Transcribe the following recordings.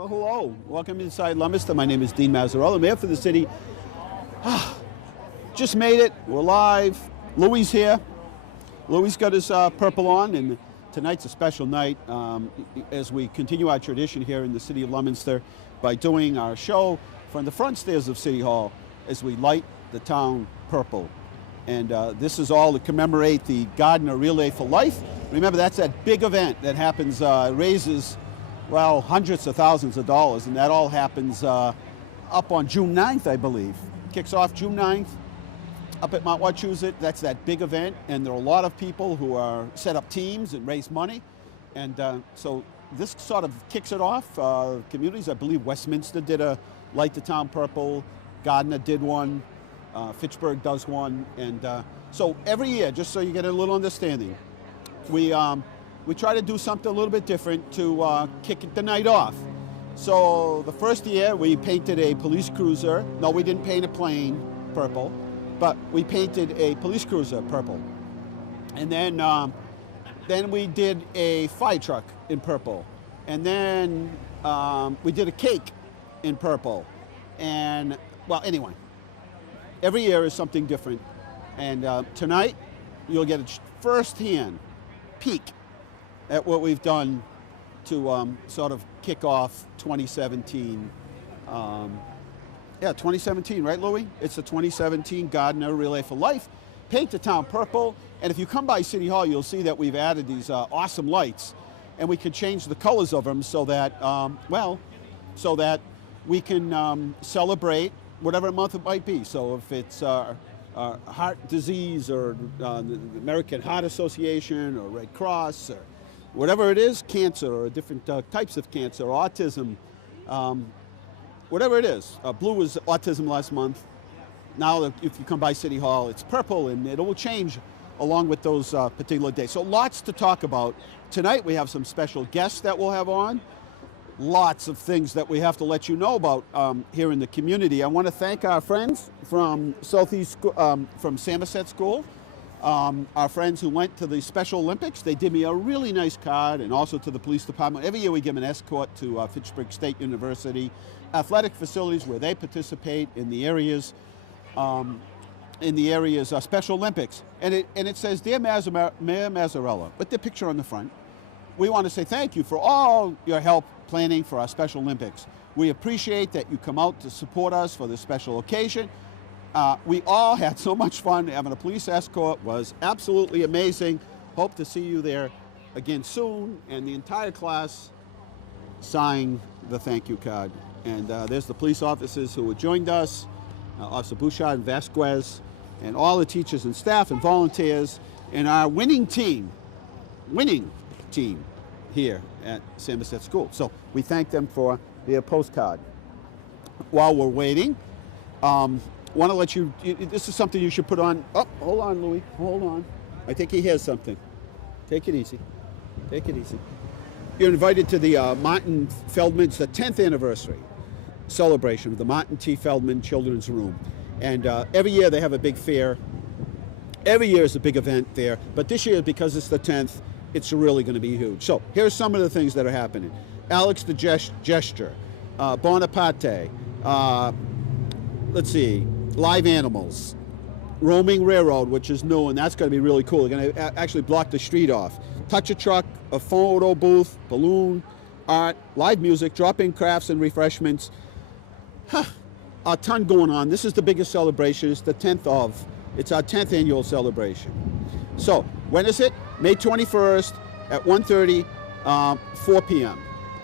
Well, hello. Welcome inside Leominster. My name is Dean Mazzarella. I'm here for the city. Just made it. We're live. Louis here. Louis got his purple on, and tonight's a special night as we continue our tradition here in the city of Leominster by doing our show from the front stairs of City Hall as we light the town purple. And this is all to commemorate the Gardener Relay for Life. Remember, that's that big event that happens, raises, well, hundreds of thousands of dollars, and that all happens up on June 9th, I believe. Kicks off June 9th up at Mount Wachusett. That's that big event, and there are a lot of people who are set up teams and raise money. And so this sort of kicks it off. Communities, I believe Westminster did a Light the Town Purple, Gardner did one, Fitchburg does one, and so every year, just so you get a little understanding, we try to do something a little bit different to kick the night off. So the first year we painted a police cruiser. No, we didn't paint a plane purple, but we painted a police cruiser purple. And then we did a fire truck in purple. And then we did a cake in purple. And, well, anyway, every year is something different. And tonight you'll get a first-hand peek at what we've done to sort of kick off 2017. 2017, right, Louis? It's the 2017 Gardener Relay for Life. Paint the town purple. And if you come by City Hall, you'll see that we've added these awesome lights. And we can change the colors of them so that, so that we can celebrate whatever month it might be. So if it's heart disease or the American Heart Association or Red Cross or whatever it is, cancer or different types of cancer, autism, whatever it is. Blue was autism last month. Now if you come by City Hall, it's purple, and it will change along with those particular days. So lots to talk about. Tonight we have some special guests that we'll have on. Lots of things that we have to let you know about here in the community. I want to thank our friends from from Somerset School, our friends who went to the Special Olympics. They did me a really nice card, and also to the police department. Every year we give an escort to Fitchburg State University athletic facilities where they participate in the areas Special Olympics. And it says, "Dear Mayor Mazzarella," with their picture on the front. We want to say thank you for all your help planning for our Special Olympics. We appreciate that you come out to support us for this special occasion. We all had so much fun. Having a police escort was absolutely amazing. Hope to see you there again soon. And the entire class signed the thank you card. And there's the police officers who joined us, Officer Bouchard and Vasquez, and all the teachers and staff and volunteers, and our winning team here at Somerset School. So we thank them for their postcard. While we're waiting, want to let you, this is something you should put on. Oh, hold on, Louis, hold on. I think he has something. Take it easy. Take it easy. You're invited to the Martin Feldman's, the 10th anniversary celebration of the Martin T. Feldman Children's Room. And every year they have a big fair. Every year is a big event there. But this year, because it's the 10th, it's really going to be huge. So here's some of the things that are happening. Alex the Gesture, Bonaparte, let's see, Live Animals, Roaming Railroad, which is new, and that's going to be really cool. They're going to actually block the street off. Touch a Truck, a photo booth, balloon, art, live music, drop-in crafts and refreshments. A ton going on. This is the biggest celebration. It's the 10th of. It's our 10th annual celebration. So when is it? May 21st at 1:30, 4 p.m.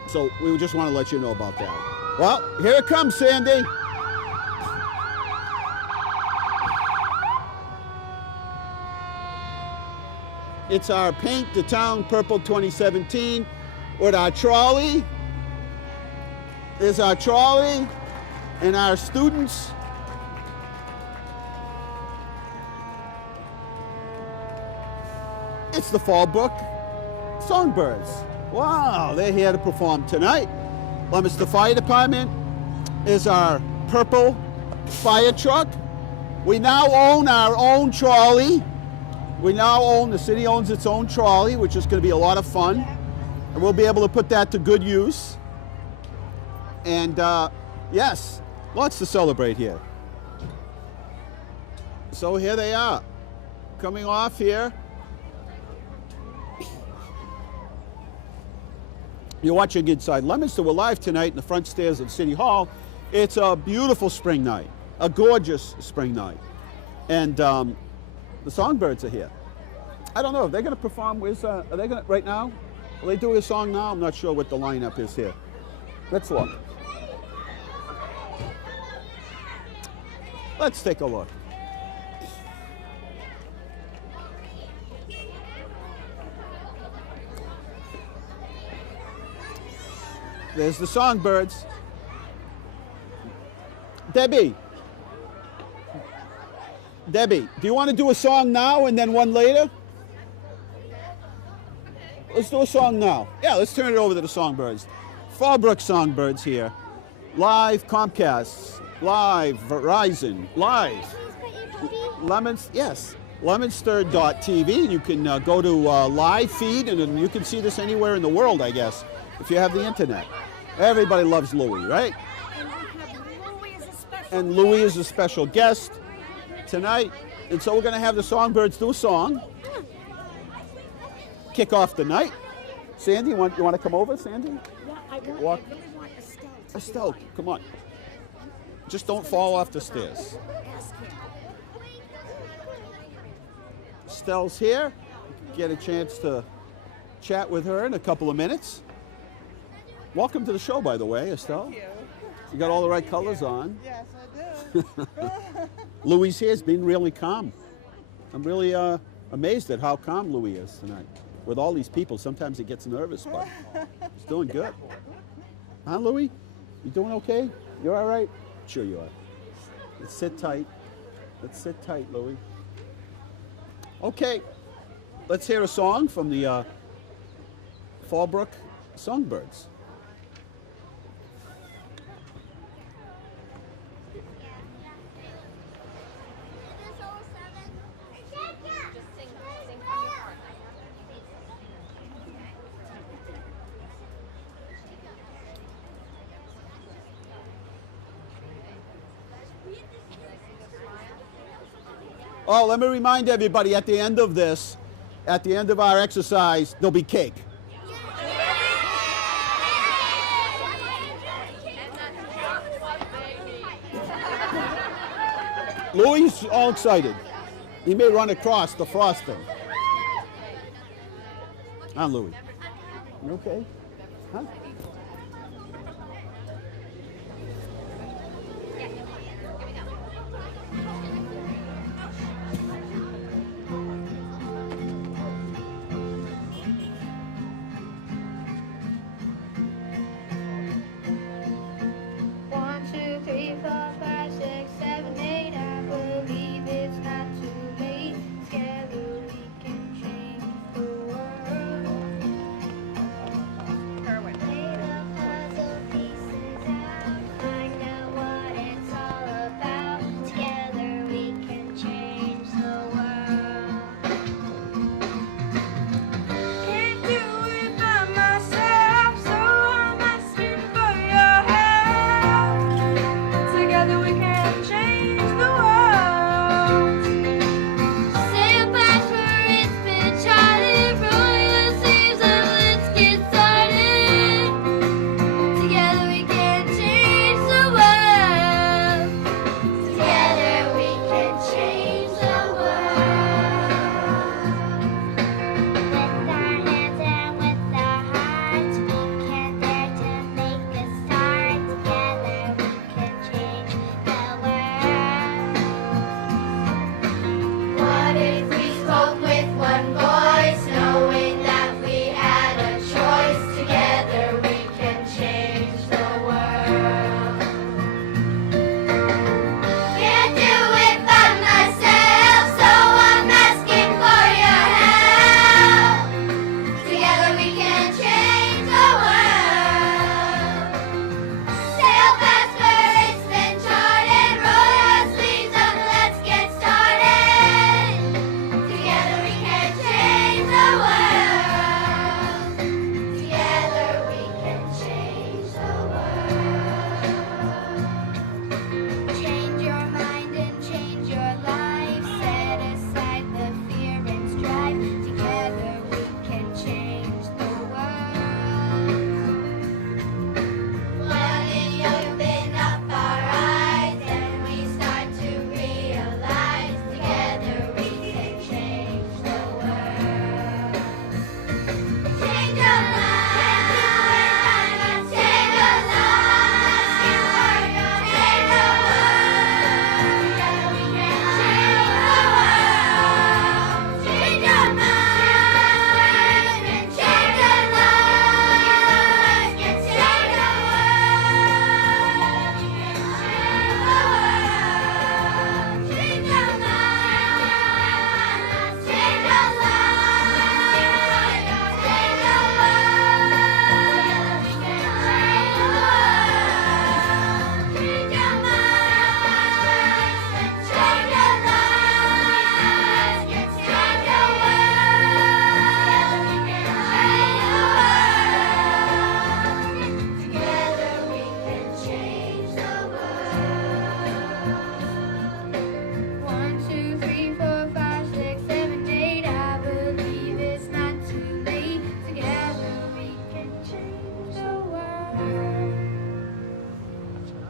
So we just want to let you know about that. Well, here it comes, Sandy. It's our Paint the Town Purple 2017 with our trolley. There's our trolley and our students. It's the Fall Brook Songbirds. Wow, they're here to perform tonight. Leominster Fire Department is our purple fire truck. We now own our own trolley. The city owns its own trolley, which is going to be a lot of fun. And we'll be able to put that to good use. And yes, lots to celebrate here. So here they are, coming off here. You're watching Inside Leominster. We're live tonight in the front stairs of City Hall. It's a beautiful spring night, a gorgeous spring night. And the Songbirds are here. I don't know if they're going to perform. Are they going to, right now? Will they do a song now? I'm not sure what the lineup is here. Let's look. Let's take a look. There's the Songbirds. Debbie, do you want to do a song now and then one later? Let's do a song now. Yeah, let's turn it over to the Songbirds. Fallbrook Songbirds here. Live Comcast, live Verizon, live. Leominster.tv. You can go to live feed and you can see this anywhere in the world, I guess, if you have the internet. Everybody loves Louie, right? And Louie is a special guest tonight. And so we're going to have the Songbirds do a song. Kick off the night. Sandy, you want to come over, Sandy? Yeah, I really want Estelle. Estelle, come on. Just don't fall off the stairs. Estelle's here. Get a chance to chat with her in a couple of minutes. Welcome to the show, by the way, Estelle. Thank you. You got all the right colors on. Yes, I do. Louie's here. Has been really calm. I'm really amazed at how calm Louie is tonight. With all these people, sometimes he gets nervous, but he's doing good. Huh, Louie? You doing okay? You're all right? Sure you are. Let's sit tight. Let's sit tight, Louie. Okay, let's hear a song from the Fallbrook Songbirds. Oh, let me remind everybody at the end of this, at the end of our exercise, there'll be cake. Louie's all excited. He may run across the frosting. Huh, Louie? You okay? Huh?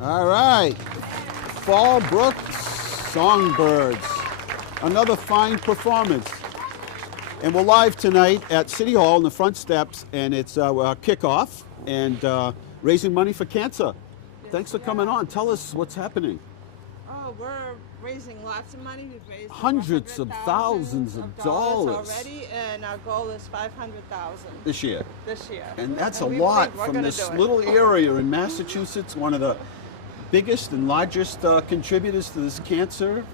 All right. Fallbrook Songbirds. Another fine performance. And we're live tonight at City Hall in the front steps, and it's our kickoff and raising money for cancer. Thanks for coming on. Tell us what's happening. Oh, we're raising lots of money. We've raised Hundreds of thousands of dollars already, and our goal is $500,000 this year. this year. And that's a we lot think we're from gonna this do it. little area in Massachusetts, one of the biggest and largest contributors to this cancer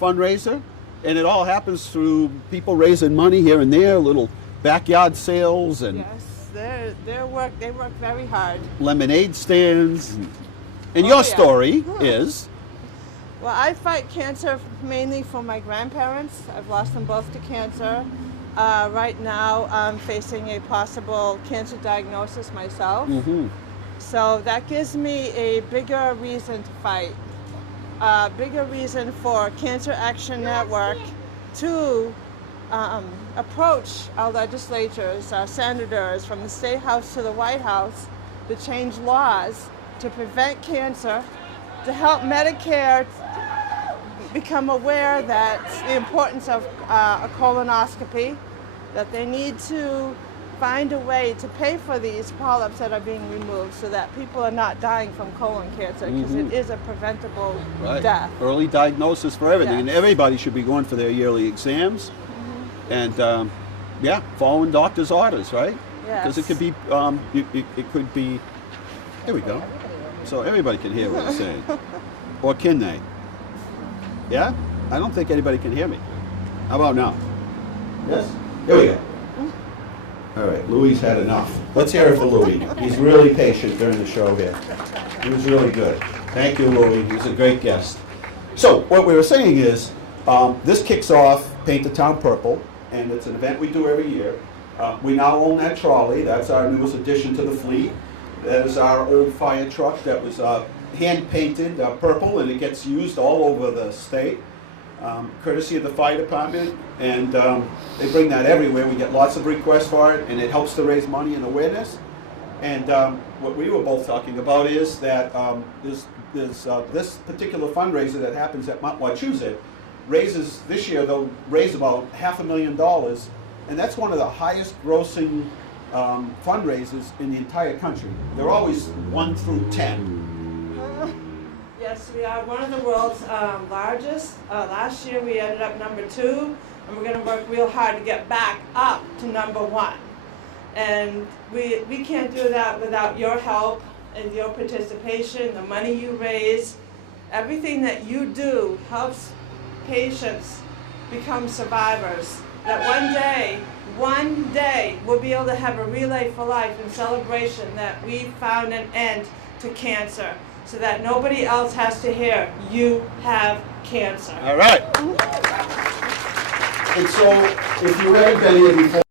fundraiser. And it all happens through people raising money here and there, little backyard sales and Yes, they work very hard. lemonade stands. And Oh, your yeah. story is, Well, I fight cancer mainly for my grandparents. I've lost them both to cancer. Right now, I'm facing a possible cancer diagnosis myself. So that gives me a bigger reason to fight. Bigger reason for Cancer Action Network to approach our legislators, our senators, from the State House to the White House, to change laws to prevent cancer, to help Medicare become aware that the importance of a colonoscopy, that they need to find a way to pay for these polyps that are being removed so that people are not dying from colon cancer, because it is a preventable death. early diagnosis for everything. And Yes. everybody should be going for their yearly exams. And following doctor's orders, right? Because it Yes. could be, it could be, here we go. So everybody can hear what you're saying. Or can they? Yeah? I don't think anybody can hear me. How about now? Yes? Here we go. All right, Louis had enough. Let's hear it for Louis. He's really patient during the show here. He was really good. Thank you, Louis. He was a great guest. So what we were saying is, this kicks off Paint the Town Purple, and it's an event we do every year. We now own that trolley. That's our newest addition to the fleet. That is our old fire truck that was hand-painted purple, and it gets used all over the state, courtesy of the fire department. And they bring that everywhere. We get lots of requests for it, and it helps to raise money and awareness. And what we were both talking about is that there's this particular fundraiser that happens at Mount Wachusett raises, this year they'll raise about $500,000, and that's one of the highest grossing fundraisers in the entire country. They're always 1 through 10. Yes, we are one of the world's largest. Last year we ended up #2, and we're going to work real hard to get back up to #1. And we can't do that without your help and your participation, the money you raise. Everything that you do helps patients become survivors. That one day, we'll be able to have a relay for life in celebration that we found an end to cancer, so that nobody else has to hear you have cancer. All right. And so, if you haven't been here before,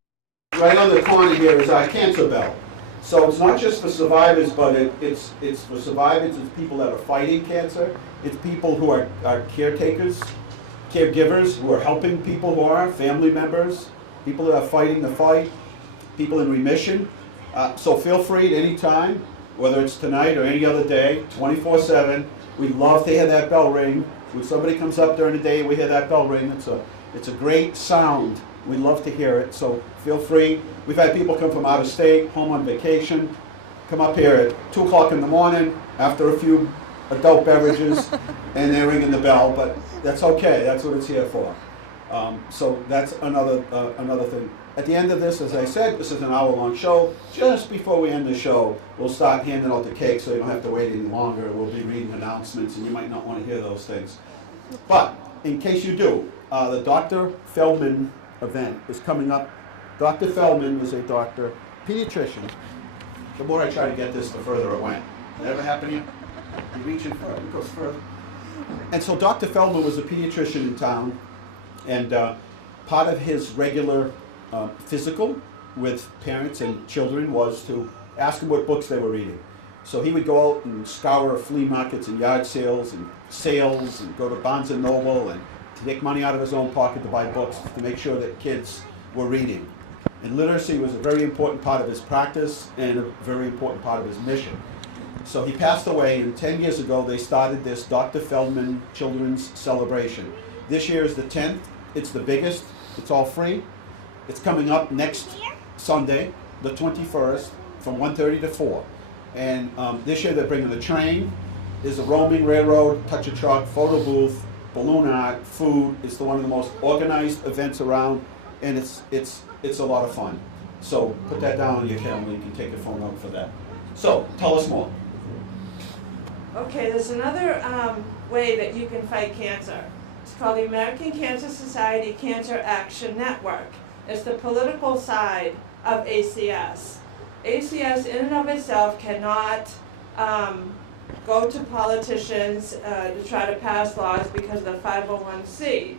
right on the corner here is our cancer bell. So it's not just for survivors, but it's for survivors, it's people that are fighting cancer, it's people who are caretakers, caregivers who are helping people who are family members, people that are fighting the fight, people in remission. So feel free at any time, whether it's tonight or any other day, 24/7. We love to hear that bell ring. When somebody comes up during the day, we hear that bell ring. It's a great sound. We love to hear it, so feel free. We've had people come from out of state, home on vacation, come up here at 2 o'clock in the morning after a few adult beverages, and they're ringing the bell, but that's okay. That's what it's here for. So that's another thing. At the end of this, as I said, this is an hour-long show. Just before we end the show, we'll start handing out the cake so you don't have to wait any longer. We'll be reading announcements, and you might not want to hear those things. But in case you do, the Dr. Feldman event is coming up. Dr. Feldman was a doctor, pediatrician. The more I try to get this, the further it went. That ever happen to you? You reach in further, it goes further. And so Dr. Feldman was a pediatrician in town, and part of his regular physical with parents and children was to ask them what books they were reading. So he would go out and scour flea markets and yard sales and go to Barnes & Noble and take money out of his own pocket to buy books to make sure that kids were reading. And literacy was a very important part of his practice and a very important part of his mission. So he passed away, and 10 years ago they started this Dr. Feldman Children's Celebration. This year is the 10th. It's the biggest. It's all free. It's coming up next Sunday, the 21st, from 1:30 to 4. And this year they're bringing the train. There's a roaming railroad, touch a truck, photo booth, balloon art, food. It's one of the most organized events around, and it's a lot of fun. So put that down on your calendar. You can take your phone out for that. So tell us more. Okay, there's another way that you can fight cancer. It's called the American Cancer Society Cancer Action Network. It's the political side of ACS. ACS in and of itself cannot go to politicians to try to pass laws because of the 501c.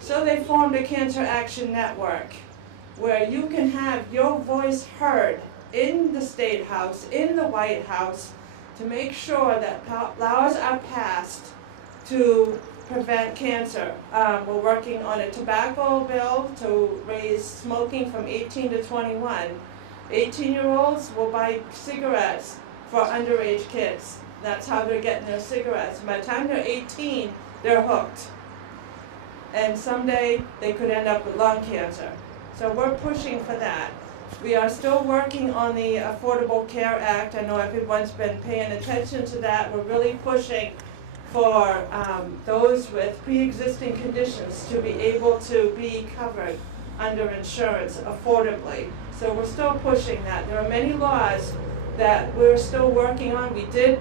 So they formed a Cancer Action Network where you can have your voice heard in the State House, in the White House, to make sure that laws are passed to prevent cancer. We're working on a tobacco bill to raise smoking from 18 to 21. 18-year-olds will buy cigarettes for underage kids. That's how they're getting their cigarettes. By the time they're 18, they're hooked. And someday they could end up with lung cancer. So we're pushing for that. We are still working on the Affordable Care Act. I know everyone's been paying attention to that. We're really pushing for those with pre-existing conditions to be able to be covered under insurance affordably. So we're still pushing that. There are many laws that we're still working on. We did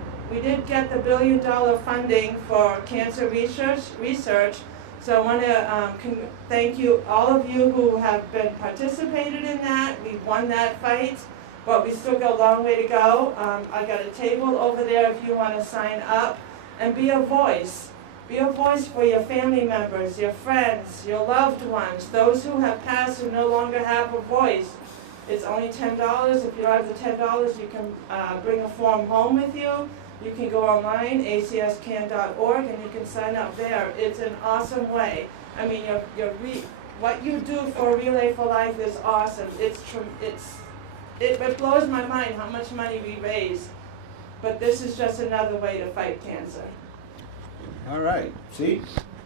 get the $1 billion funding for cancer research. So I want to thank you, all of you who have been participated in that. We've won that fight, but we still got a long way to go. I got a table over there if you want to sign up and be a voice. Be a voice for your family members, your friends, your loved ones, those who have passed and no longer have a voice. It's only $10. If you don't have the $10, you can bring a form home with you. You can go online, acscan.org, and you can sign up there. It's an awesome way. I mean, what you do for Relay for Life is awesome. It blows my mind how much money we raise. But this is just another way to fight cancer. All right. See?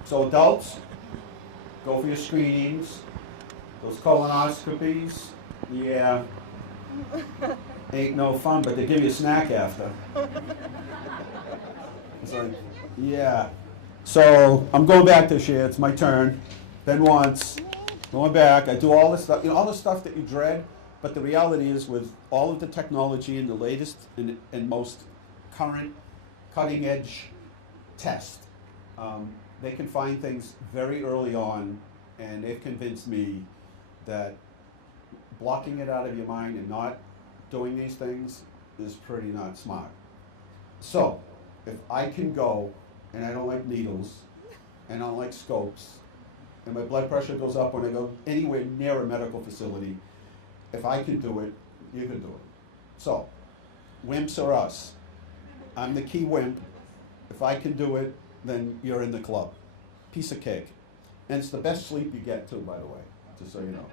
So adults, go for your screenings. Those colonoscopies, yeah, ain't no fun, but they give you a snack after. It's like, yeah. So I'm going back this year. It's my turn. Been once. Going back. I do all this stuff, all the stuff that you dread. But the reality is, with all of the technology and the latest and most current cutting-edge test, they can find things very early on, and they've convinced me that blocking it out of your mind and not doing these things is pretty not smart. So, if I can go, and I don't like needles, and I don't like scopes, and my blood pressure goes up when I go anywhere near a medical facility, if I can do it, you can do it. So, wimps are us. I'm the key wimp. If I can do it, then you're in the club. Piece of cake. And it's the best sleep you get too, by the way, just so you know.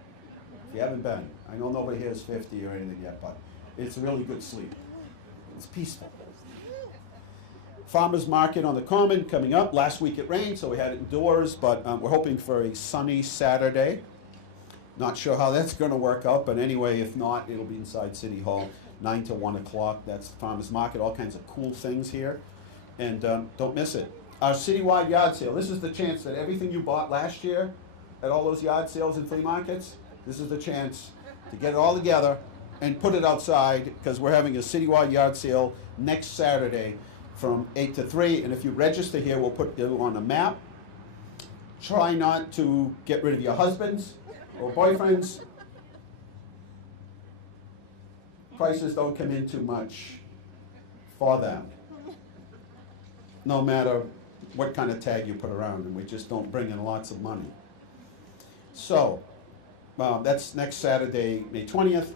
If you haven't been, I know nobody here is 50 or anything yet, but it's really good sleep. It's peaceful. Farmers Market on the Common coming up. Last week it rained, so we had it indoors, but we're hoping for a sunny Saturday. Not sure how that's going to work out, but anyway, if not, it'll be inside City Hall, 9 to 1 o'clock. That's Farmers Market, all kinds of cool things here. And don't miss it. Our Citywide yard sale. This is the chance that everything you bought last year at all those yard sales and flea markets, this is the chance to get it all together and put it outside, because we're having a Citywide yard sale next Saturday from 8 to 3. And if you register here, we'll put you on a map. Try not to get rid of your husbands or boyfriends. Prices don't come in too much for them, no matter what kind of tag you put around, and we just don't bring in lots of money. So that's next Saturday, May 20th.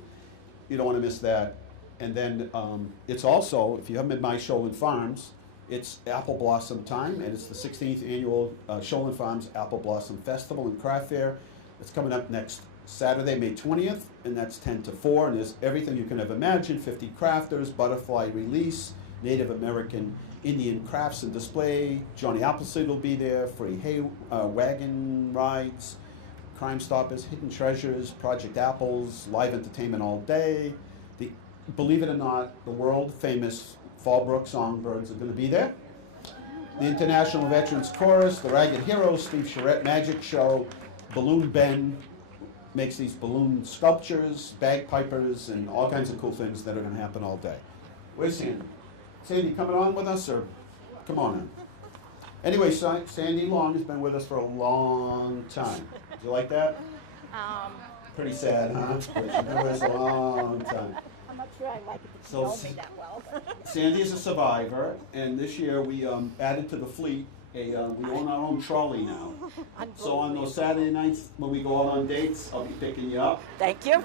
You don't want to miss that. And then it's also, if you haven't been by Shoalin Farms, it's Apple Blossom time, and it's the 16th annual Shoalin Farms Apple Blossom Festival and Craft Fair. It's coming up next Saturday, May 20th, and that's 10 to 4, and there's everything you can have imagined, 50 crafters, butterfly release, Native American Indian crafts and display. Johnny Appleseed will be there. Free hay wagon rides, Crime Stoppers, Hidden Treasures, Project Apples, live entertainment all day. Believe it or not, the world famous Fallbrook Songbirds are going to be there. The International Veterans Chorus, the Ragged Heroes, Steve Charette Magic Show, Balloon Ben makes these balloon sculptures, bagpipers, and all kinds of cool things that are going to happen all day. Where's Sandy? Sandy coming on with us, or come on in? Anyway, Sandy Long has been with us for a long time. Do you like that? Pretty sad, huh? But she's been with us a long time. I'm not sure I like it, but So you know me that well. Sandy is a survivor, and this year we added to the fleet. We own our own trolley now. So on those Saturday nights when we go out on dates, I'll be picking you up. Thank you.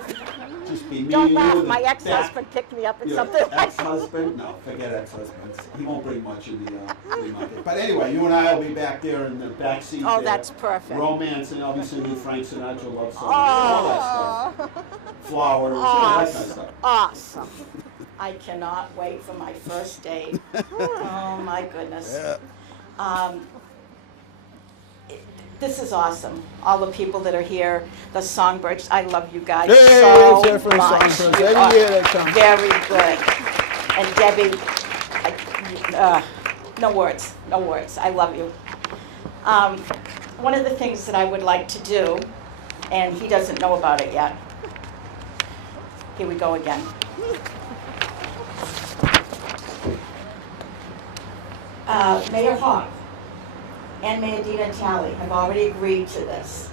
Just be me Don't and you. laugh, in the my back. ex-husband picked me up at Your something like that. ex-husband? No, forget ex-husbands. He won't bring much in the flea market. But anyway, you and I will be back there in the back seat. Oh, there, that's perfect. Romance, and I'll be singing Frank Sinatra love songs, all that stuff. Flowers, all that kind of stuff. Awesome. I cannot wait for my first date. Oh my goodness. Yeah. This is awesome. All the people that are here, the songbirds, I love you guys Hey, so it's there for the much. songbirds. You Every are year they come. very good. And Debbie, no words, no words. I love you. One of the things that I would like to do, and he doesn't know about it yet. Here we go again. Mayor Hawk and Mayor Dina Talley have already agreed to this.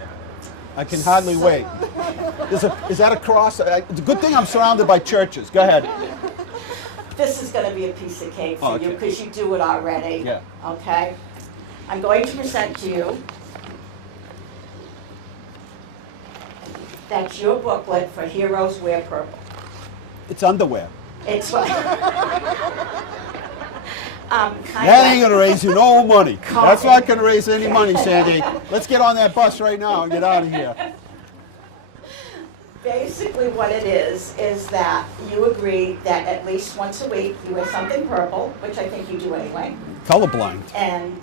I can hardly wait. Is that a cross? It's a good thing I'm surrounded by churches. Go ahead. This is going to be a piece of cake for you Okay. because you do it already. Yeah. Okay? I'm going to present to you. That's your booklet for Heroes Wear Purple. It's underwear. It's That ain't gonna raise you no money. That's not gonna raise any money, Sandy. Let's get on that bus right now and get out of here. Basically what it is that you agree that at least once a week you wear something purple, which I think you do anyway. Colorblind. And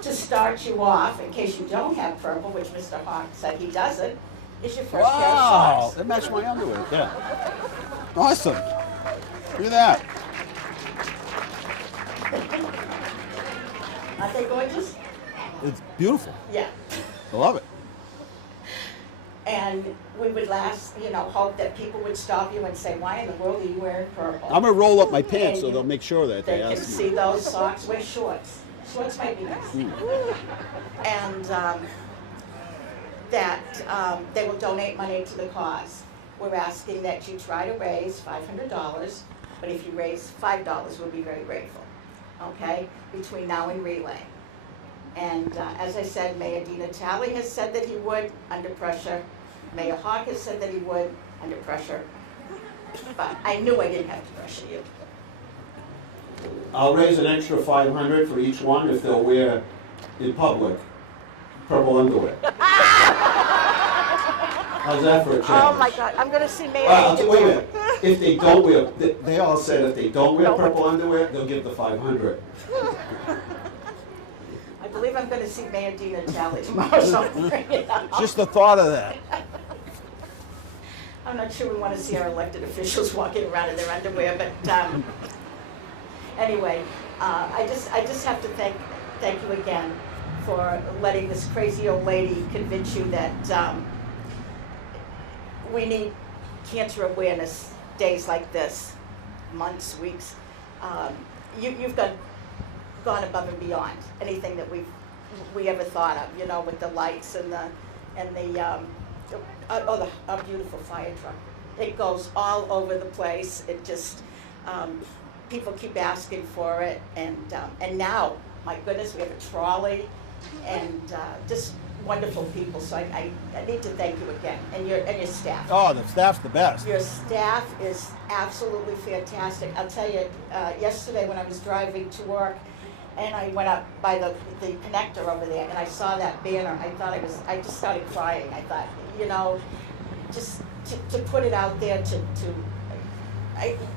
to start you off, in case you don't have purple, which Mr. Hawk said he doesn't, is your first pair of Wow, socks. that matched my underwear. Yeah. Awesome. Look at that. Aren't they gorgeous? It's beautiful. Yeah. I love it. And we would hope that people would stop you and say, why in the world are you wearing purple? I'm gonna roll up my pants so they'll make sure that They they can ask see me. those socks. Wear shorts. Shorts might be nice. And they will donate money to the cause. We're asking that you try to raise $500, but if you raise $5, we'll be very grateful. Okay? Between now and relay. And as I said, Mayor Dina Talley has said that he would, under pressure. Mayor Hawk has said that he would, under pressure. But I knew I didn't have to pressure you. I'll raise an extra $500 for each one if they'll wear in public purple underwear. How's that for a challenge? Oh my God, I'm gonna see Mayor Wait a Dina. minute. If they don't wear, they all said if they don't wear purple underwear, they'll give the $500. I believe I'm gonna see Mayor Dina Talley tomorrow, so I'll bring it up. Just the thought of that. I'm not sure we want to see our elected officials walking around in their underwear, but anyway, I just have to thank you again for letting this crazy old lady convince you that we need cancer awareness days like this, months, weeks. You've gone above and beyond anything that we ever thought of, with the lights and a beautiful fire truck. It goes all over the place. It just, people keep asking for it, and now, my goodness, we have a trolley, and just wonderful people. So I need to thank you again, and your staff. Oh, the staff's the best. Your staff is absolutely fantastic. I'll tell you, yesterday when I was driving to work, and I went up by the connector over there, and I saw that banner. I just started crying. I thought, just to put it out there, to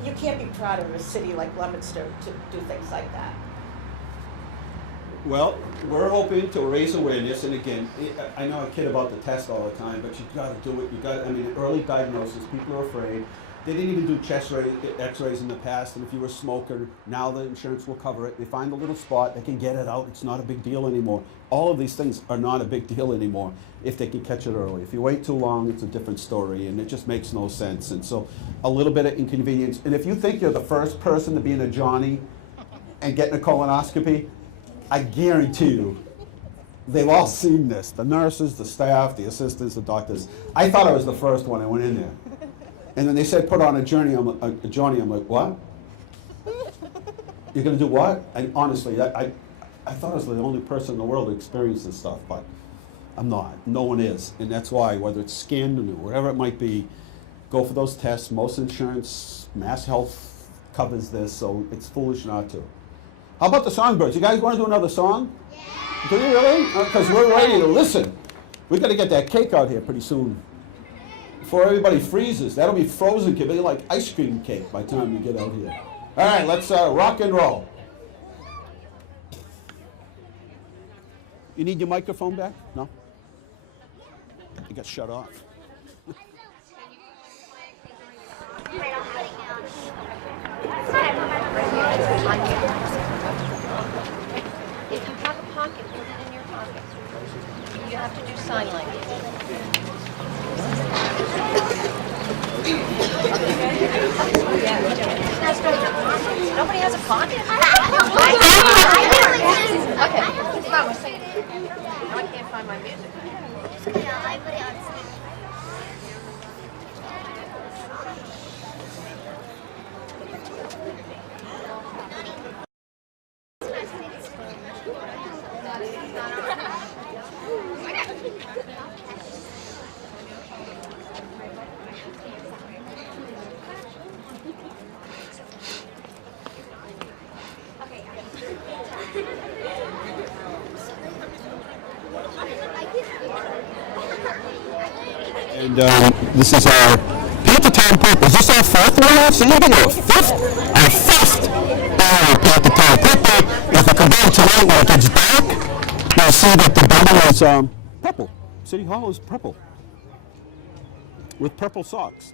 You can't be proud of a city like Leominster to do things like that. Well, we're hoping to raise awareness, and again, I know I kid about the test all the time, but you've got to do it. I mean, early diagnosis, people are afraid. They didn't even do chest x-rays in the past, and if you were a smoker, now the insurance will cover it. They find a little spot, they can get it out, it's not a big deal anymore. All of these things are not a big deal anymore if they can catch it early. If you wait too long, it's a different story, and it just makes no sense. And so, a little bit of inconvenience. And if you think you're the first person to be in a Johnny and getting a colonoscopy, I guarantee you, they've all seen this. The nurses, the staff, the assistants, the doctors. I thought I was the first one. I went in there. And then they said, put on a Johnny. I'm like, what? You're going to do what? And honestly, I thought I was the only person in the world who experienced this stuff, but I'm not. No one is. And that's why, whether it's scanned or whatever it might be, go for those tests. Most insurance, Mass Health covers this, so it's foolish not to. How about the songbirds? You guys want to do another song? Yeah. Do you really? Because we're ready to listen. We've got to get that cake out here pretty soon. Before everybody freezes. That'll be frozen cake. It'll be like ice cream cake by the time we get out here. All right, let's rock and roll. You need your microphone back? No? You got shut off. If you have a pocket, put it in your pocket. You have to do sign language. Nobody has a pocket? Okay. Now I can't find my music. And this is our Panther Town Purple. Is this our fourth one? So you're going to go fifth? Our fifth Panther Town Purple. If we come down tonight when it gets dark, you'll see that the building is purple. City Hall is purple. With purple socks.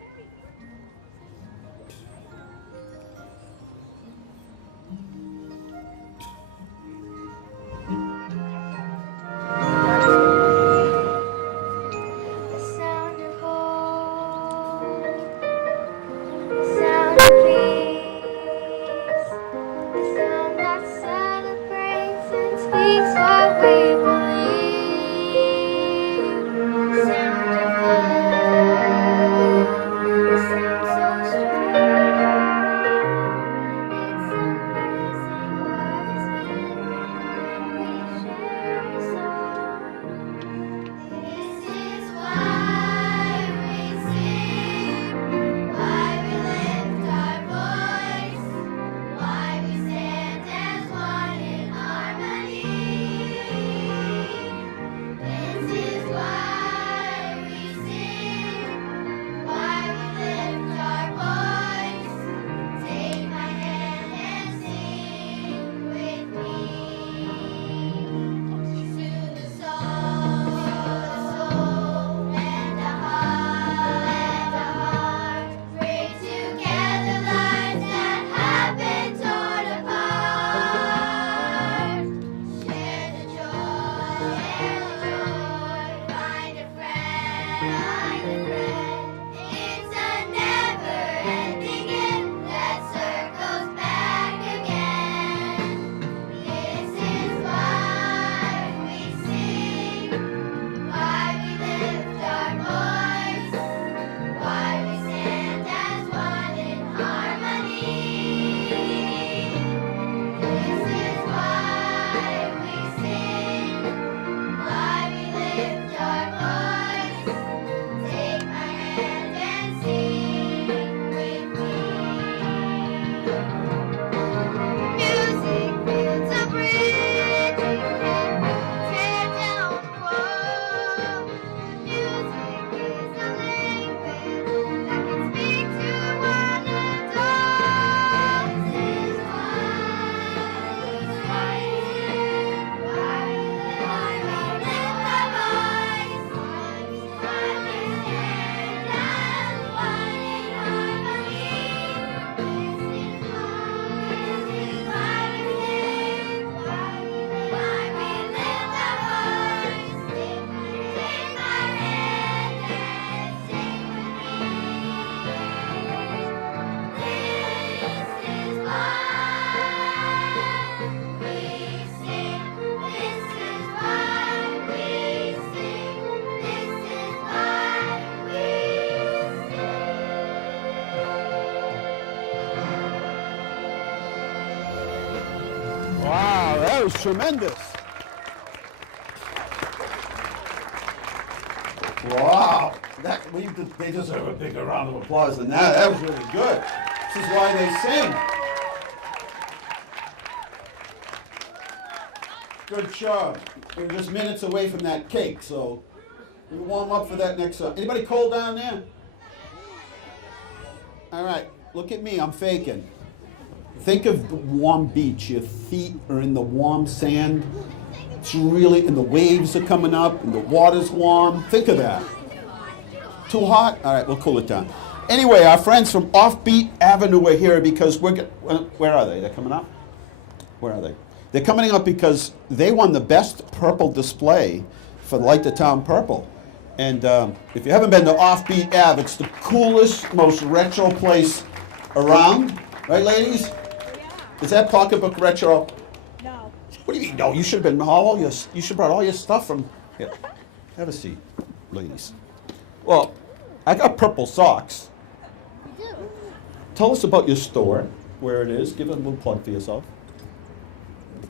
That was tremendous. Wow. They deserve a bigger round of applause than that. That was really good. This is why they sing. Good job. We're just minutes away from that cake, so we warm up for that next song. Anybody cold down there? All right, look at me. I'm faking. Think of the warm beach. Your feet are in the warm sand. It's really, and the waves are coming up, and the water's warm. Think of that. Too hot? All right, we'll cool it down. Anyway, our friends from Offbeat Avenue are here because where are they? They're coming up? Where are they? They're coming up because they won the best purple display for Light the Town Purple. And if you haven't been to Offbeat Ave, it's the coolest, most retro place around. Right, ladies? Yeah. Is that pocketbook retro? No. What do you mean, no? You should have been you should have brought all your stuff from here. Have a seat, ladies. Well, I got purple socks. We do. Tell us about your store, where it is. Give it a little plug for yourself.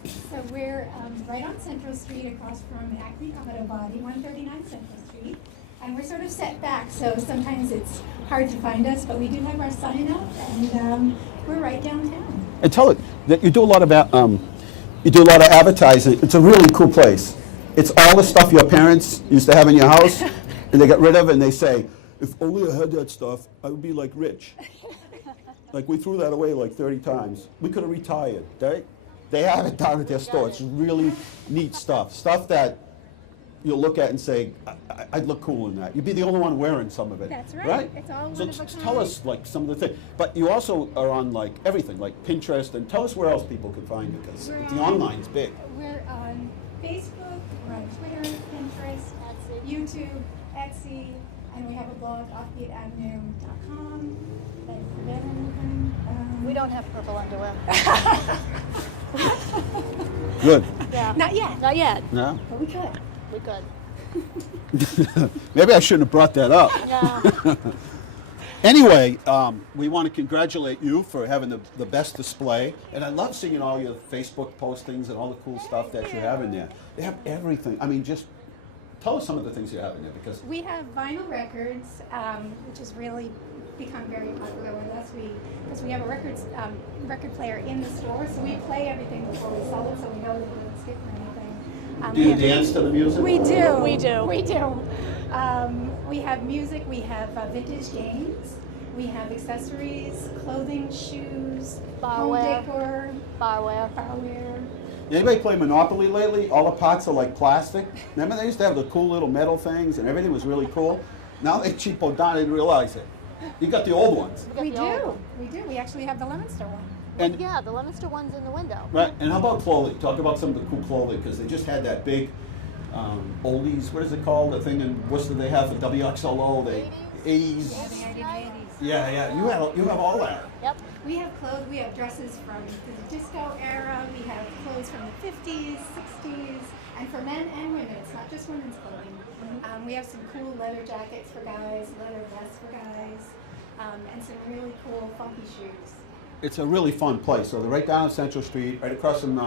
So we're right on Central Street across from Acme Auto Body, 139 Central Street. And we're sort of set back, so sometimes it's hard to find us, but we do have our sign up, and we're right downtown. And tell it that you do a lot of advertising. It's a really cool place. It's all the stuff your parents used to have in your house, and they got rid of it, and they say, if only I had that stuff, I would be like rich. Like we threw that away like 30 times. We could have retired. They have it down at their store. It's really neat stuff. Stuff that you'll look at and say, I'd look cool in that. You'd be the only one wearing some of it. That's right. It's all So one of a tell kind. us like some of the things. But you also are on like everything, like Pinterest, and tell us where else people can find you, because We're the on- online's big. We're on Facebook, we're on Twitter, Pinterest, YouTube, Etsy, and we have a blog, offbeatavenue.com. Did I forget anything? We don't have purple underwear. Good. Yeah. Not yet, Not yet. No? but we could. We could. Maybe I shouldn't have brought that up. Yeah. Anyway, we want to congratulate you for having the best display. And I love seeing all your Facebook postings and all the cool stuff that you have in there. They have everything. I mean, just tell us some of the things you have in there, because We have vinyl records, which has really become very popular with us. Because we have a record player in the store, so we play everything before we sell it, so we know that it doesn't skip or anything. do you we have- dance to the music? We do. We do. We do. We have music. We have vintage games. We have accessories, clothing, shoes, home Barware. decor, Barware. barware. Anybody play Monopoly lately? All the pots are like plastic. Remember they used to have the cool little metal things and everything was really cool? Now they cheapoed down and realize it. You got the old ones. We the old do. one. We do. We actually have the Leominster one. And Yeah, the Leominster one's in the window. right, and how about clothing? Talk about some of the cool clothing, because they just had that big oldies, what is it called? The thing in Worcester they have for WXLO, the 80s. Yeah, the 1980s. Yeah, you have all that. Yep. We have clothes. We have dresses from the disco era. We have clothes from the 50s, 60s, and for men and women. It's not just women's clothing. We have some cool leather jackets for guys, leather vests for guys, and some really cool funky shoes. It's a really fun place. So they're right down on Central Street, right across from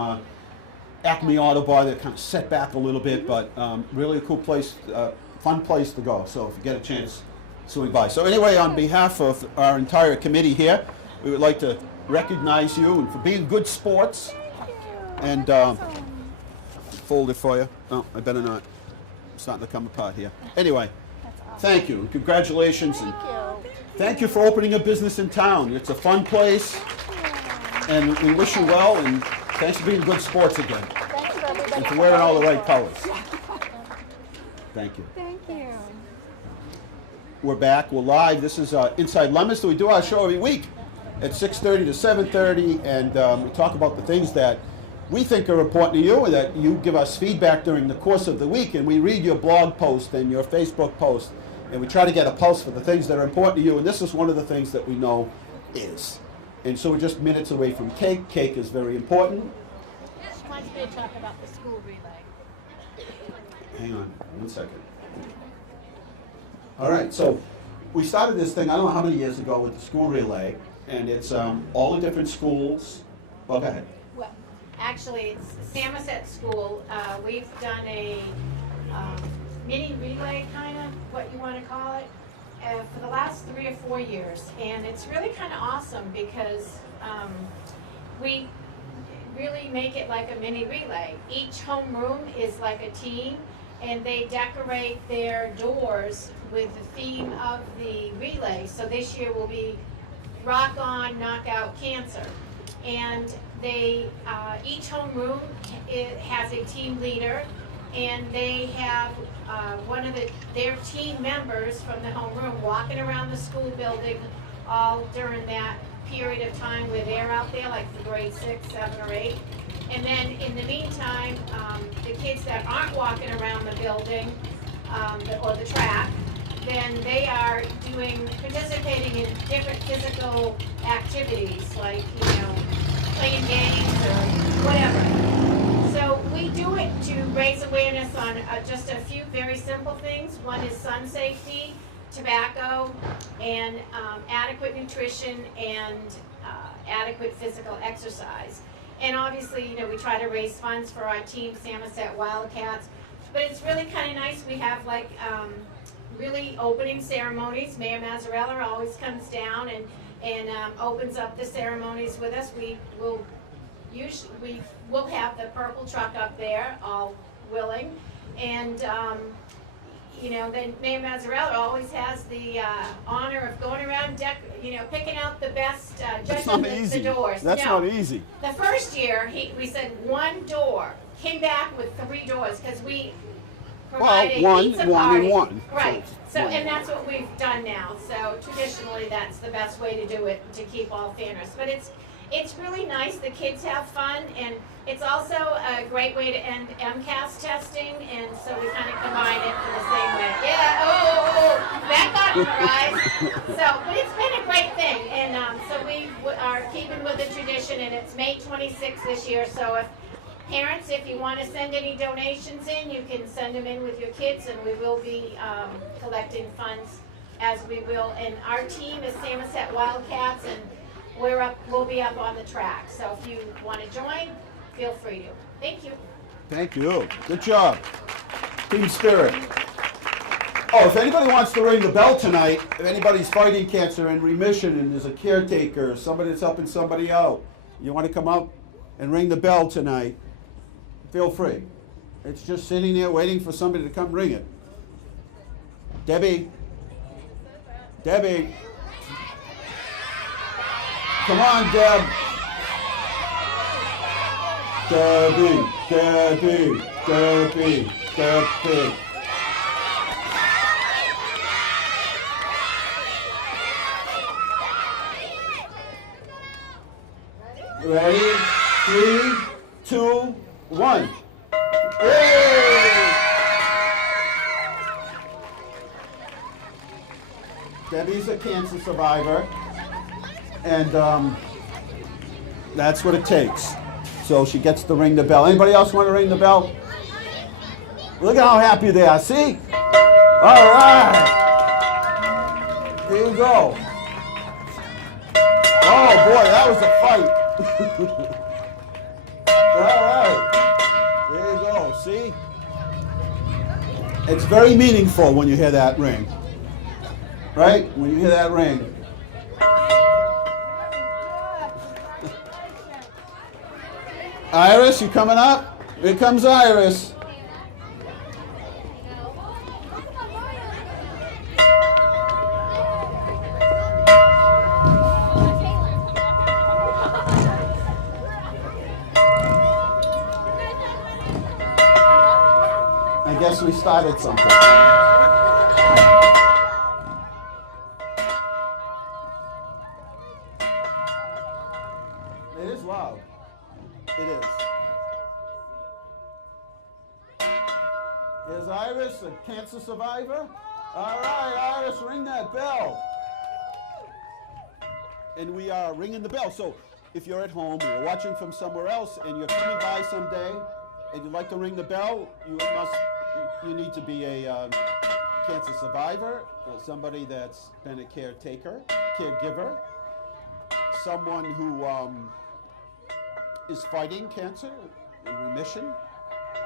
Acme Auto Bar. They're kind of set back a little bit, but really a cool place, fun place to go. So if you get a chance, swing by. So anyway, on behalf of our entire committee here, we would like to recognize you and for being good sports. And fold it for you. Oh, I better not. It's starting to come apart here. Anyway, thank you. Congratulations. And thank you for opening a business in town. It's a fun place. And we wish you well. And thanks for being good sports again. Thanks for everybody. And for wearing all the right colors. Thank you. Thank you. We're back. We're live. This is Inside Leominster. We do our show every week at 6:30 to 7:30, and we talk about the things that we think are important to you, and that you give us feedback during the course of the week, and we read your blog post and your Facebook post, and we try to get a pulse for the things that are important to you, and this is one of the things that we know is. And so we're just minutes away from cake. Cake is very important. Reminds me to talk about the school relay. Hang on 1 second. All right, so we started this thing, I don't know how many years ago, with the school relay, and it's all the different schools. Well, go ahead. Well, Actually, it's Samoset School. We've done a mini relay, kind of, what you want to call it, for the last 3 or 4 years. And it's really kind of awesome because we really make it like a mini relay. Each homeroom is like a team, and they decorate their doors with the theme of the relay. So this year will be Rock On, Knock Out Cancer. And they, each homeroom has a team leader, and they have one of their team members from the homeroom walking around the school building all during that period of time where they're out there, like the grade 6, 7, or 8. And then in the meantime, the kids that aren't walking around the building or the track, then they are participating in different physical activities, like, playing games or whatever. So we do it to raise awareness on just a few very simple things. One is sun safety, tobacco, and adequate nutrition and adequate physical exercise. And obviously, we try to raise funds for our team, Samoset Wildcats. But it's really kind of nice. We have really opening ceremonies. Mayor Mazzarella always comes down and opens up the ceremonies with us. We will have the purple truck up there, all willing, and then Mayor Mazzarella always has the honor of going around, picking out the best, judging the doors. That's not easy. The first year, we said one door, came back with 3 doors, because we provide a pizza party. One. Right. So, and that's what we've done now. So traditionally, that's the best way to do it, to keep all fairness. But it's really nice. The kids have fun, and it's also a great way to end MCAS testing, and so we kind of combine it in the same way. Yeah. That got in our eyes. So, but it's been a great thing, and so we are keeping with the tradition, and it's May 26th this year. So if parents, if you want to send any donations in, you can send them in with your kids, and we will be collecting funds as we will. And our team is Samoset Wildcats, and we'll be up on the track. So if you want to join, feel free to. Thank you. Thank you. Good job. Team spirit. Oh, if anybody wants to ring the bell tonight, if anybody's fighting cancer in remission and there's a caretaker, somebody that's helping somebody out, you want to come up and ring the bell tonight, feel free. It's just sitting there waiting for somebody to come ring it. Debbie. Come on, Deb. Debbie. Ready? 3, 2, 1. Hey! Debbie's a cancer survivor, and that's what it takes. So she gets to ring the bell. Anybody else want to ring the bell? Look at how happy they are. See? All right. Here you go. Oh boy, that was a fight. All right. There you go. See? It's very meaningful when you hear that ring. Right? When you hear that ring. Iris, you coming up? Here comes Iris. I guess we started something. It is loud. It is. There's Iris, a cancer survivor. All right, Iris, ring that bell. And we are ringing the bell. So if you're at home or watching from somewhere else and you're coming by someday and you'd like to ring the bell, you need to be a cancer survivor, somebody that's been a caregiver, someone who is fighting cancer in remission,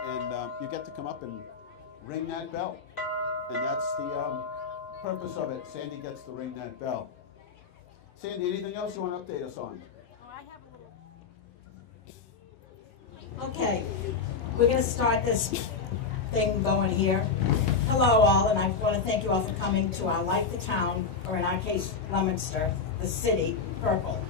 and you get to come up and ring that bell. And that's the purpose of it. Sandy gets to ring that bell. Sandy, anything else you want to update us on? Okay, we're going to start this thing going here. Hello all, and I want to thank you all for coming to our Like the Town, or in our case, Leominster, the city, purple.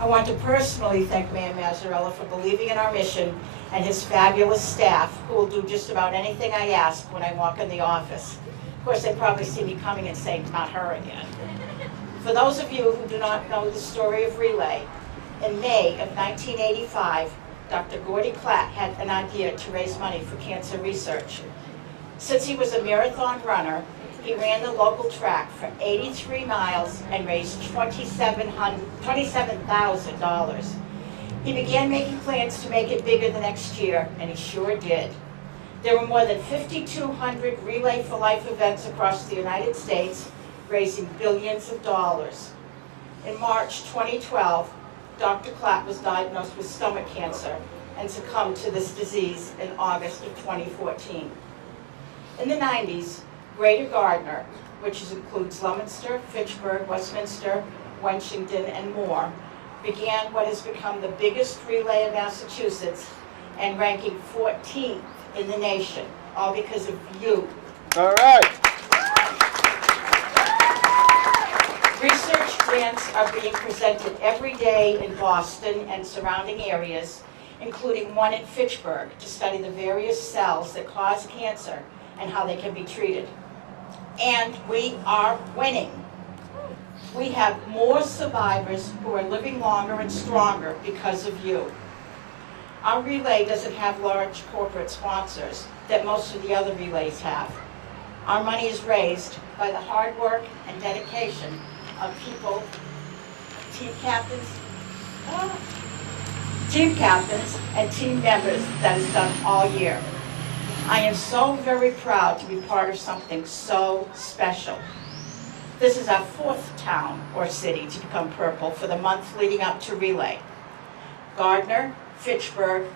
I want to personally thank Mayor Mazzarella for believing in our mission and his fabulous staff, who will do just about anything I ask when I walk in the office. Of course, they probably see me coming and saying, not her again. For those of you who do not know the story of Relay, in May of 1985, Dr. Gordy Klatt had an idea to raise money for cancer research. Since he was a marathon runner, he ran the local track for 83 miles and raised $27,000. He began making plans to make it bigger the next year, and he sure did. There were more than 5,200 Relay for Life events across the United States, raising billions of dollars. In March 2012, Dr. Klatt was diagnosed with stomach cancer and succumbed to this disease in August of 2014. In the 90s, Greater Gardner, which includes Leominster, Fitchburg, Westminster, Wenchington, and more, began what has become the biggest relay in Massachusetts and ranking 14th in the nation, all because of you. All right. Research grants are being presented every day in Boston and surrounding areas, including one in Fitchburg, to study the various cells that cause cancer and how they can be treated. And we are winning. We have more survivors who are living longer and stronger because of you. Our relay doesn't have large corporate sponsors that most of the other relays have. Our money is raised by the hard work and dedication of people, team captains and team members that is done all year. I am so very proud to be part of something so special. This is our 4th town or city to become purple for the month leading up to Relay. Gardner, Fitchburg,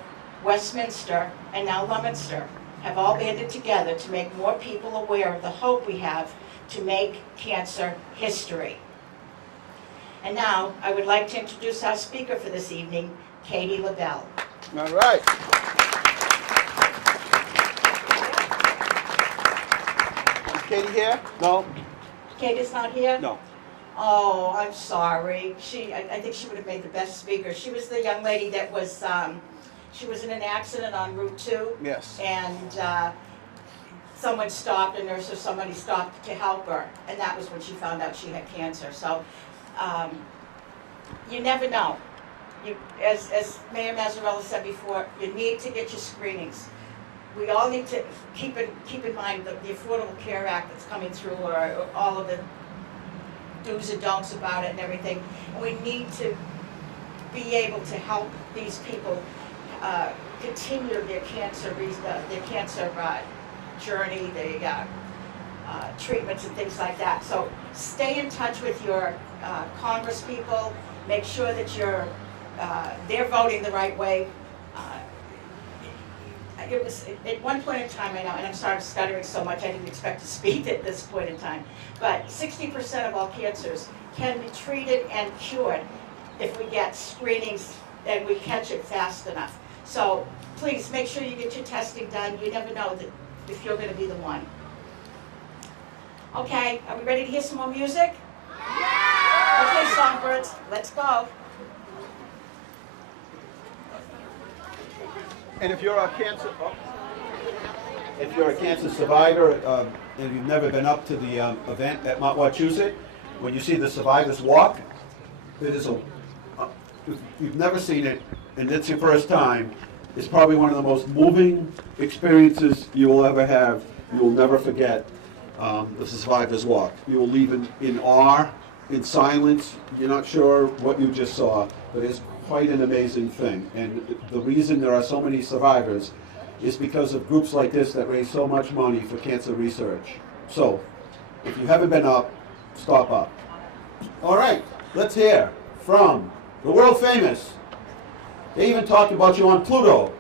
Westminster, and now Leominster have all banded together to make more people aware of the hope we have to make cancer history. And now, I would like to introduce our speaker for this evening, Katie LaBelle. All right. Is Katie here? No? Katie's not here? No. Oh, I'm sorry. I think she would have made the best speaker. She was the young lady that was, she was in an accident on Route 2. Yes. And someone stopped, a nurse or somebody stopped to help her, and that was when she found out she had cancer. So you never know. As Mayor Mazzarella said before, you need to get your screenings. We all need to keep in mind the Affordable Care Act that's coming through, or all of the do's and don'ts about it and everything. And we need to be able to help these people continue their cancer journey, the treatments and things like that. So stay in touch with your Congress people. Make sure that they're voting the right way. It was at one point in time, I know, and I'm sorry I'm stuttering so much, I didn't expect to speak at this point in time, but 60% of all cancers can be treated and cured if we get screenings and we catch it fast enough. So please make sure you get your testing done. You never know if you're going to be the one. Okay, are we ready to hear some more music? Yeah! Okay, songbirds, let's go. And if you're a cancer survivor and you've never been up to the event at Mount Wachusett, when you see the Survivors Walk, it is if you've never seen it and it's your first time, it's probably one of the most moving experiences you will ever have. You will never forget the Survivors Walk. You will leave in awe, in silence. You're not sure what you just saw, but it's quite an amazing thing. And the reason there are so many survivors is because of groups like this that raise so much money for cancer research. So, if you haven't been up, stop up. All right, let's hear from the world famous They even talk about you on Pluto,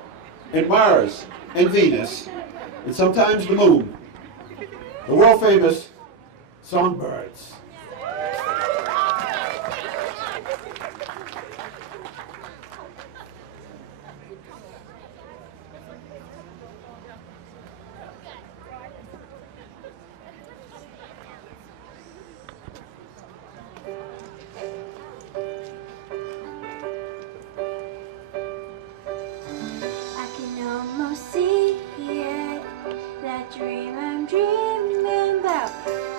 and Mars, and Venus, and sometimes the moon. The world famous songbirds. I can almost see it, that dream I'm dreaming about.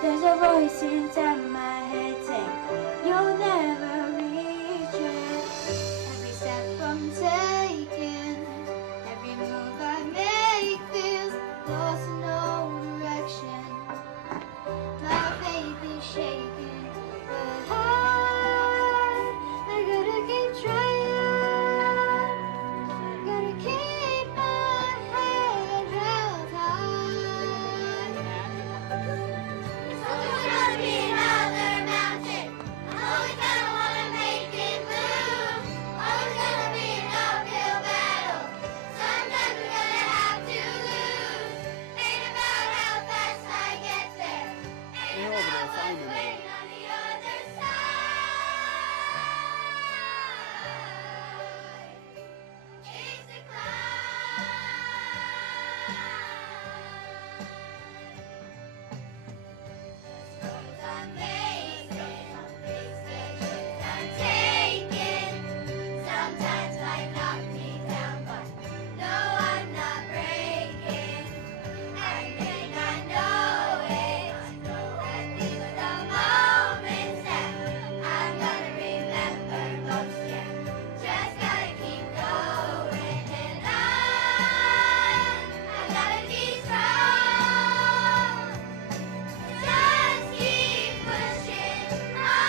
There's a voice inside my head saying, you'll never reach it. Every step I'm taking, every move I make feels lost in no direction. My faith is shaking, but I gotta keep trying. Gotta keep my head held high. There's always gonna be another mountain. I'm always gonna wanna make it move. Always gonna be an uphill battle. Sometimes we're gonna have to lose. Ain't about how fast I get there. Ain't about what's waiting on the other side. It's a climb. The roads I'm making, decisions I'm taking, sometimes might knock me down, but no, I'm not breaking. I may not know it, that these are the moments that I'm gonna remember most. Yeah, just gotta keep going, and I gotta keep strong. Just keep pushing on.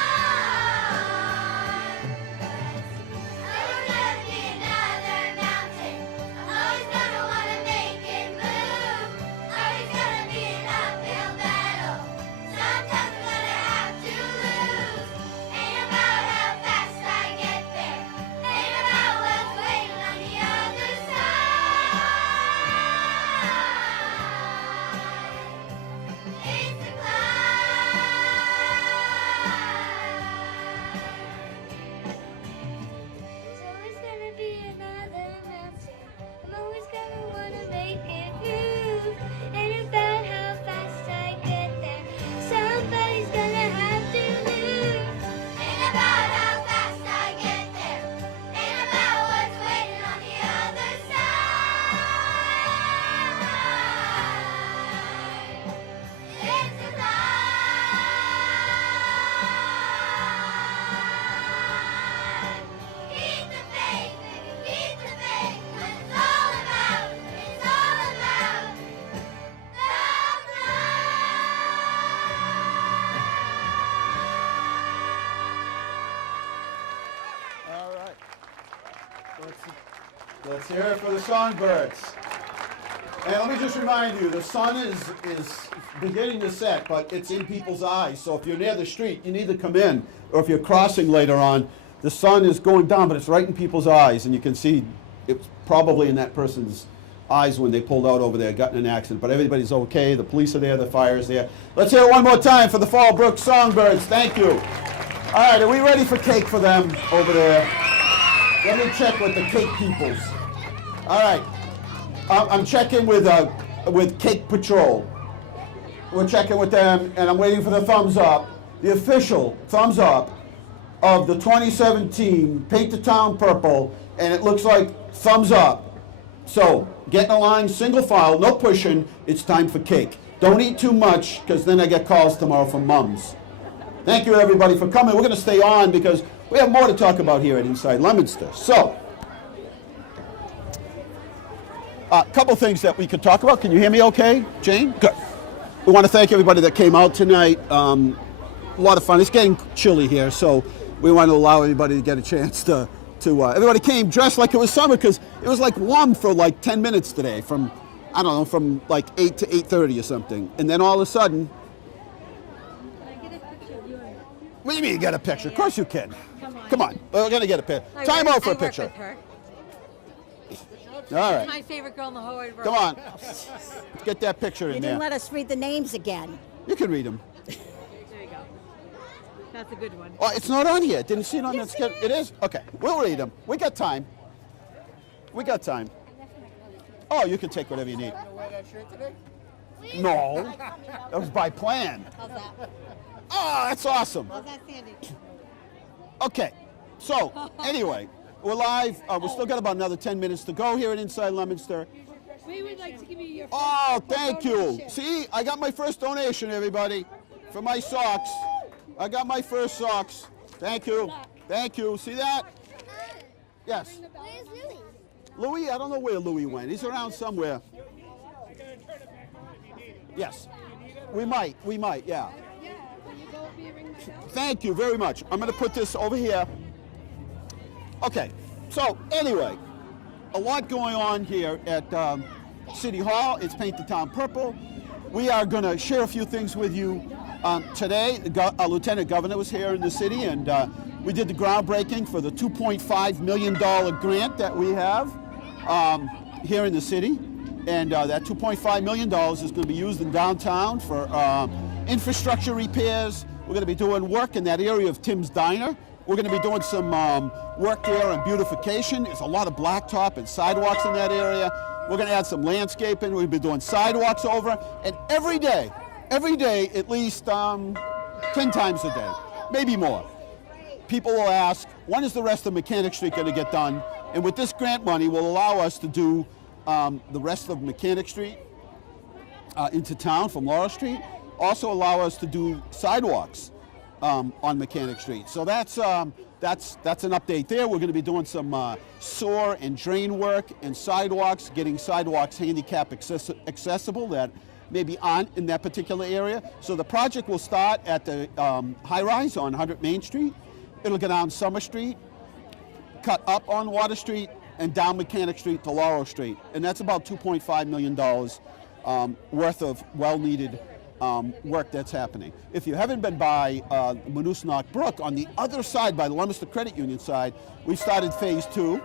There's gonna be another mountain. I'm always gonna wanna make it move. Always gonna be an uphill battle. Sometimes we're gonna have to lose. Ain't about how fast I get there. Ain't about what's waiting on the other side. It's a There's always gonna be another mountain. I'm always gonna wanna make it move. Ain't about how fast I get there. Somebody's gonna have to lose. Ain't about how fast I get there. Ain't about what's waiting on the other side. It's a climb. Keep the faith, keep the faith. 'Cause it's all about the climb. All right. Let's hear it for the songbirds. And let me just remind you, the sun is beginning to set, but it's in people's eyes. So if you're near the street, you need to come in. Or if you're crossing later on, the sun is going down, but it's right in people's eyes. And you can see it's probably in that person's eyes when they pulled out over there, got in an accident. But everybody's okay. The police are there. The fire's there. Let's hear it one more time for the Fallbrook Songbirds. Thank you. All right, are we ready for cake for them over there? Let me check with the cake peoples. All right. I'm checking with Cake Patrol. We're checking with them, and I'm waiting for the thumbs up. The official thumbs up of the 2017 Paint the Town Purple, and it looks like thumbs up. So get in a line, single file, no pushing. It's time for cake. Don't eat too much, because then I get calls tomorrow from mums. Thank you, everybody, for coming. We're going to stay on because we have more to talk about here at Inside Leominster. So, a couple things that we could talk about. Can you hear me okay, Jane? Good. We want to thank everybody that came out tonight. A lot of fun. It's getting chilly here, so we want to allow everybody to get a chance to everybody came dressed like it was summer because it was like warm for like 10 minutes today from, I don't know, from like 8 to 8:30 or something. And then all of a sudden, what do you mean you get a picture? Of course you can. Come on. We're going to get a picture. Time out for a picture. All right. My favorite girl in the whole wide world. Come on. Get that picture You in didn't there. let us read the names again. You can read them. There you go. That's a good one. Oh, it's not on here. Didn't see it on that schedule. It is? Okay. We'll read them. We got time. We got time. Oh, you can take whatever you need. Wear that shirt today? No. That was by plan. How's that? Oh, that's awesome. How's that, Sandy? Okay. So, anyway, we're live. We've still got about another 10 minutes to go here at Inside Leominster. We would like to give you your Oh, thank you. See, I got my first donation, everybody, for my socks. I got my first socks. Thank you. Thank you. See that? Yes. Where's Louis? Louis, I don't know where Louis went. He's around somewhere. Yes. We might, yeah. Thank you very much. I'm going to put this over here. Okay, so anyway, a lot going on here at City Hall. It's Paint the Town Purple. We are going to share a few things with you today. Lieutenant Governor was here in the city, and we did the groundbreaking for the $2.5 million grant that we have here in the city. And that $2.5 million is going to be used in downtown for infrastructure repairs. We're going to be doing work in that area of Tim's Diner. We're going to be doing some work there on beautification. There's a lot of blacktop and sidewalks in that area. We're going to add some landscaping. We'll be doing sidewalks over. And every day, at least 10 times a day, maybe more, people will ask, when is the rest of Mechanic Street going to get done? And with this grant money, will allow us to do the rest of Mechanic Street into town from Laurel Street. Also allow us to do sidewalks on Mechanic Street. So that's an update there. We're going to be doing some sewer and drain work and sidewalks, getting sidewalks handicap accessible that maybe aren't in that particular area. So the project will start at the high rise on 100 Main Street. It'll go down Summer Street, cut up on Water Street, and down Mechanic Street to Laurel Street. And that's about $2.5 million worth of well-needed work that's happening. If you haven't been by Monoosnock Brook, on the other side, by the Leominster Credit Union side, we've started phase 2.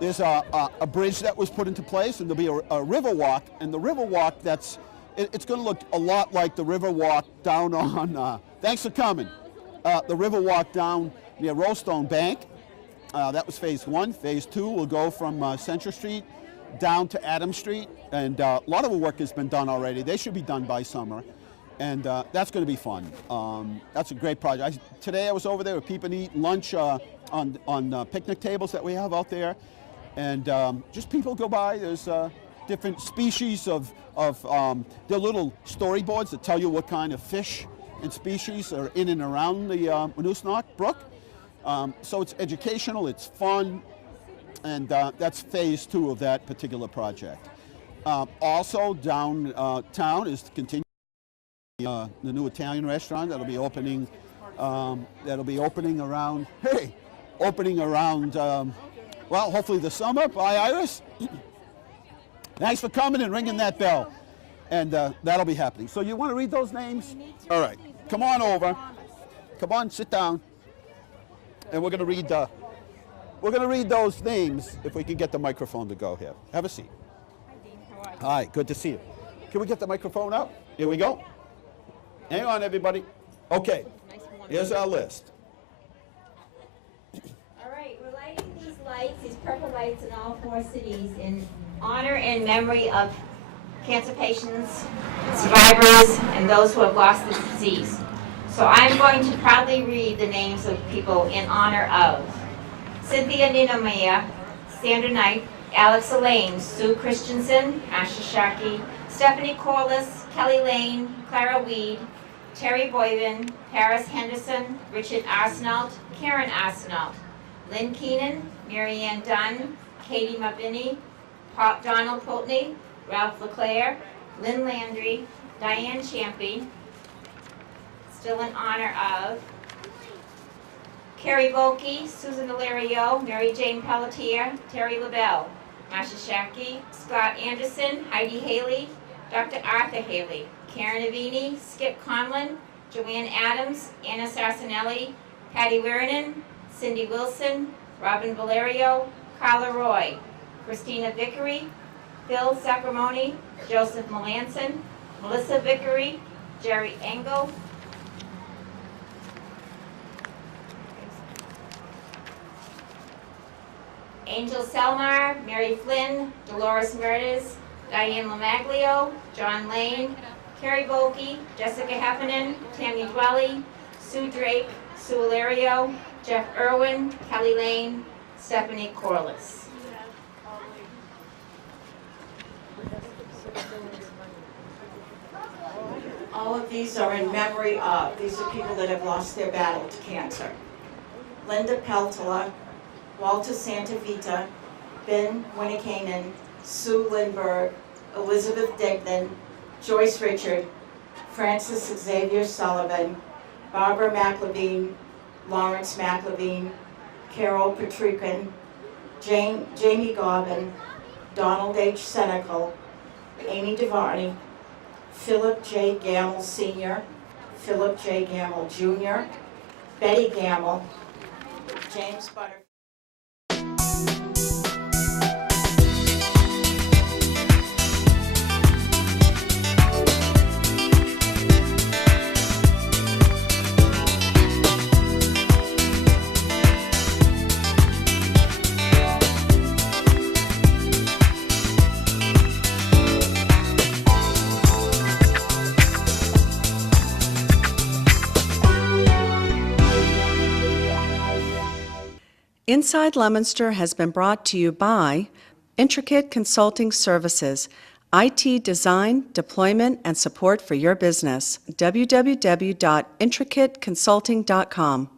There's a bridge that was put into place, and there'll be a river walk. And the river walk, it's going to look a lot like the river walk down on, thanks for coming, the river walk down near Rollstone Bank. That was phase 1. Phase 2 will go from Central Street down to Adams Street, and a lot of the work has been done already. They should be done by summer, and that's going to be fun. That's a great project. Today I was over there with people eat lunch on picnic tables that we have out there, and just people go by. There's different species of they're little storyboards that tell you what kind of fish and species are in and around the Monoosnock Brook. So it's educational, it's fun, and that's phase 2 of that particular project. Also downtown is to continue the new Italian restaurant that'll be opening around, well, hopefully the summer. Bye, Iris. Thanks for coming and ringing that bell. And that'll be happening. So you want to read those names? All right, come on over. Come on, sit down. And we're going to read those names if we can get the microphone to go here. Have a seat. Hi, good to see you. Can we get the microphone up? Here we go. Hang on, everybody. Okay, here's our list. All right, we're lighting these lights, these purple lights in all 4 cities in honor and memory of cancer patients, survivors, and those who have lost the disease. So I'm going to proudly read the names of people in honor of Cynthia Ninomiya, Sandra Knight, Alex Elaine, Sue Christensen, Asha Sharkey, Stephanie Corliss, Kelly Lane, Clara Weed, Terry Boyden, Paris Henderson, Richard Arsenault, Karen Arsenault, Lynn Keenan, Marianne Dunn, Katie Mabini, Donald Pultney, Ralph LeClaire, Lynn Landry, Diane Champy, still in honor of Carrie Volke, Susan Ilario, Mary Jane Pelletier, Terry LaBelle, Masha Shaki, Scott Anderson, Heidi Haley, Dr. Arthur Haley, Karen Avini, Skip Conlon, Joanne Adams, Anna Sarcinelli, Patty Wiernan, Cindy Wilson, Robin Valerio, Carla Roy, Christina Vickery, Phil Sacramone, Joseph Melanson, Melissa Vickery, Jerry Engel, Angel Selmar, Mary Flynn, Dolores Merides, Diane Lamaglio, John Lane, Carrie Volke, Jessica Heffernan, Tammy Dwelly, Sue Drake, Sue Ilario, Jeff Irwin, Kelly Lane, Stephanie Corliss. All of these are in memory of, these are people that have lost their battle to cancer. Linda Peltola, Walter Santavita, Ben Winnekanen, Sue Lindberg, Elizabeth Dignan, Joyce Richard, Francis Xavier Sullivan, Barbara McLevine, Lawrence McLevine, Carol Patrican, Jamie Gobbin, Donald H. Senecal, Amy DeVarney, Philip J. Gamble Sr., Philip J. Gamble Jr., Betty Gamble, James Butterfield. Inside Leominster has been brought to you by Intricate Consulting Services, IT design, deployment, and support for your business. www.intricateconsulting.com.